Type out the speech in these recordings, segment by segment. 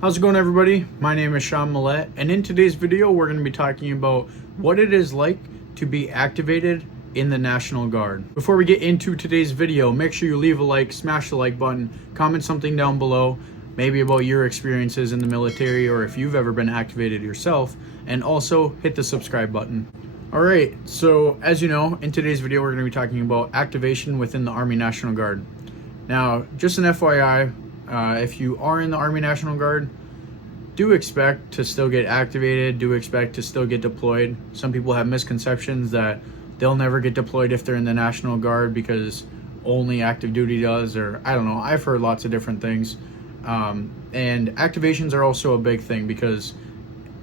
How's it going, everybody? My name is Sean Millette, and in today's video we're going to be talking about what it is like to be activated in the National Guard. Before we get into today's video, make sure you leave a like, smash the like button, comment something down below, maybe about your experiences in the military or if you've ever been activated yourself, and also hit the subscribe button. Alright, so as you know, in today's video we're going to be talking about activation within the Army National Guard. Now, just an FYI, if you are in the Army National Guard, do expect to still get activated, do expect to still get deployed. Some people have misconceptions that they'll never get deployed if they're in the National Guard because only active duty does, or I don't know. I've heard lots of different things. And activations are also a big thing because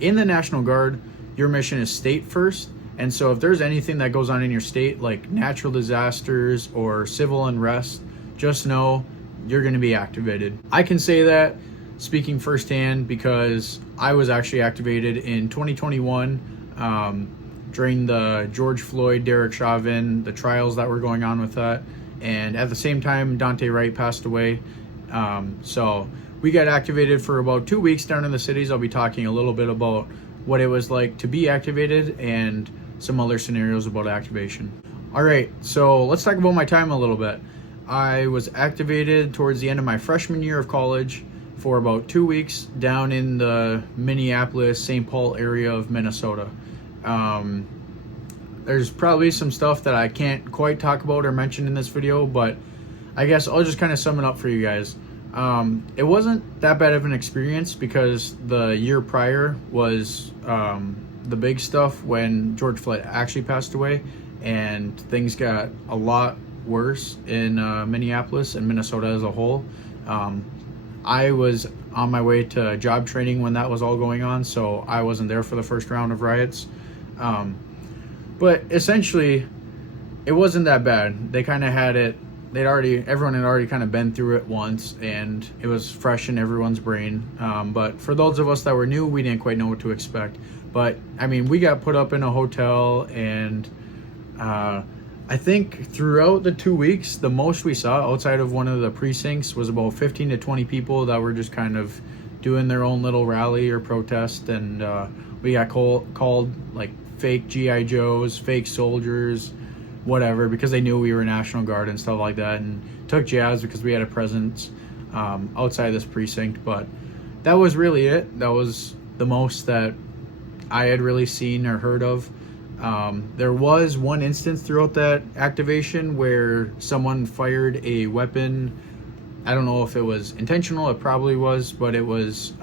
in the National Guard, your mission is state first. And so if there's anything that goes on in your state, like natural disasters or civil unrest, just know you're going to be activated. I can say that speaking firsthand because I was actually activated in 2021 during the George Floyd, Derek Chauvin, the trials that were going on with that. And at the same time, Dante Wright passed away. So we got activated for about 2 weeks down in the cities. I'll be talking a little bit about what it was like to be activated and some other scenarios about activation. All right, so let's talk about my time a little bit. I was activated towards the end of my freshman year of college for about 2 weeks down in the Minneapolis, St. Paul area of Minnesota. There's probably some stuff that I can't quite talk about or mention in this video, but I guess I'll just kind of sum it up for you guys. It wasn't that bad of an experience because the year prior was the big stuff when George Floyd actually passed away, and things got a lot worse in Minneapolis and Minnesota as a whole. I was on my way to job training when that was all going on, so I wasn't there for the first round of riots. But essentially, it wasn't that bad. They kind of had it. Everyone had already kind of been through it once, and it was fresh in everyone's brain. But for those of us that were new, we didn't quite know what to expect. But I mean, we got put up in a hotel, and I think throughout the 2 weeks, the most we saw outside of one of the precincts was about 15 to 20 people that were just kind of doing their own little rally or protest. And we got called like fake G.I. Joes, fake soldiers, whatever, because they knew we were National Guard and stuff like that, and took jabs because we had a presence outside this precinct. But that was really it. That was the most that I had really seen or heard of. There was one instance throughout that activation where someone fired a weapon. I don't know if it was intentional, it probably was, but it was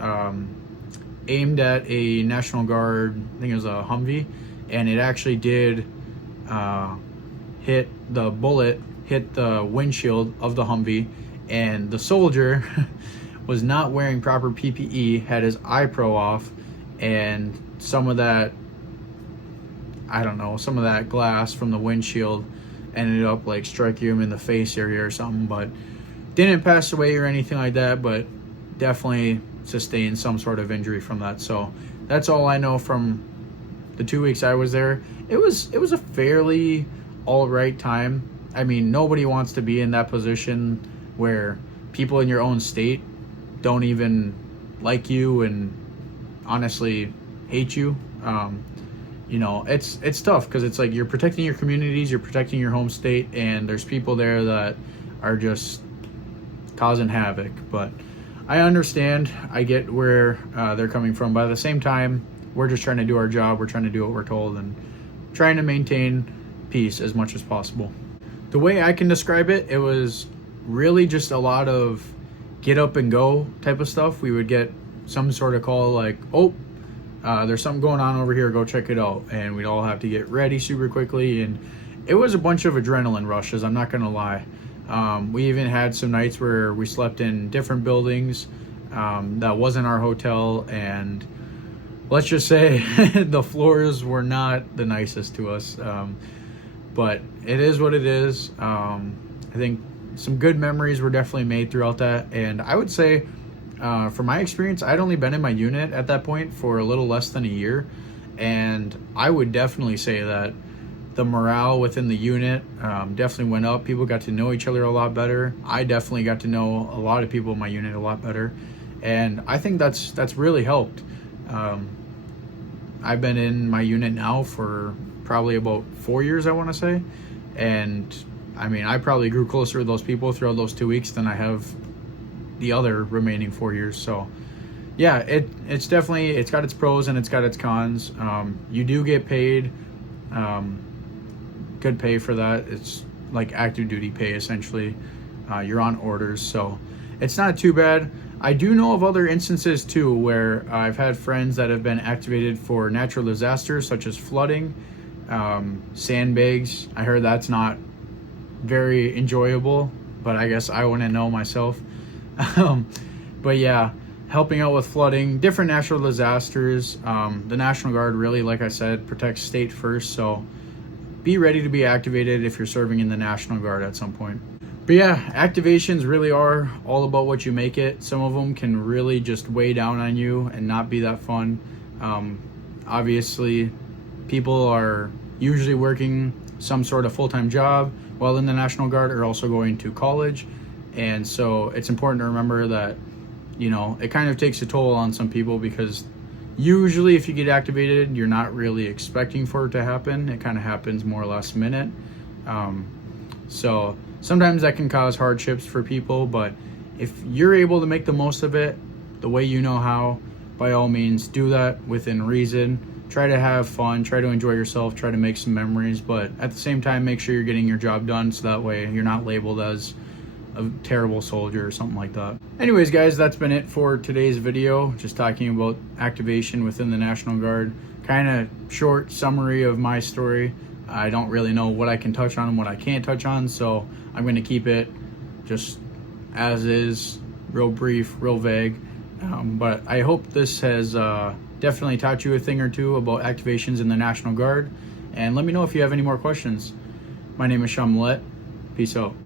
aimed at a National Guard, I think it was a Humvee, and it actually did hit the windshield of the Humvee, and the soldier was not wearing proper PPE, had his eye pro off, and some of that glass from the windshield ended up like striking him in the face area or something, but didn't pass away or anything like that, but definitely sustained some sort of injury from that. So that's all I know from the 2 weeks I was there. It was a fairly all right time. I mean, nobody wants to be in that position where people in your own state don't even like you and honestly hate you. You know, it's tough because it's like you're protecting your communities, you're protecting your home state, and there's people there that are just causing havoc. But I understand, I get where they're coming from, but at the same time, we're just trying to do our job, we're trying to do what we're told, and trying to maintain peace as much as possible. The way I can describe it, it was really just a lot of get up and go type of stuff. We would get some sort of call like, oh, there's something going on over here, go check it out. And we'd all have to get ready super quickly. And it was a bunch of adrenaline rushes, I'm not gonna lie. We even had some nights where we slept in different buildings that wasn't our hotel. And let's just say the floors were not the nicest to us. But it is what it is. I think some good memories were definitely made throughout that. And I would say, from my experience, I'd only been in my unit at that point for a little less than a year, and I would definitely say that the morale within the unit definitely went up. People got to know each other a lot better. I definitely got to know a lot of people in my unit a lot better, and I think that's really helped. I've been in my unit now for probably about 4 years, I want to say, and I mean, I probably grew closer to those people throughout those 2 weeks than I have the other remaining 4 years. So yeah, it's definitely, it's got its pros and it's got its cons. You do get paid, good pay for that. It's like active duty pay essentially. You're on orders, so it's not too bad. I do know of other instances too where I've had friends that have been activated for natural disasters such as flooding, sandbags. I heard that's not very enjoyable, but I guess I wouldn't know myself. But yeah, helping out with flooding, different natural disasters. The National Guard really, like I said, protects state first, so be ready to be activated if you're serving in the National Guard at some point. But yeah, activations really are all about what you make it. Some of them can really just weigh down on you and not be that fun. Obviously, people are usually working some sort of full-time job while in the National Guard, or also going to college. And so it's important to remember that, you know, it kind of takes a toll on some people, because usually if you get activated, you're not really expecting for it to happen. It kind of happens more or less minute. So sometimes that can cause hardships for people, but if you're able to make the most of it the way you know how, by all means do that within reason. Try to have fun, try to enjoy yourself, try to make some memories, but at the same time, make sure you're getting your job done, so that way you're not labeled as a terrible soldier or something like that. Anyways, guys, that's been it for today's video. Just talking about activation within the National Guard. Kind of short summary of my story. I don't really know what I can touch on and what I can't touch on, so I'm going to keep it just as is, real brief, real vague. But I hope this has definitely taught you a thing or two about activations in the National Guard. And let me know if you have any more questions. My name is Sean Millett. Peace out.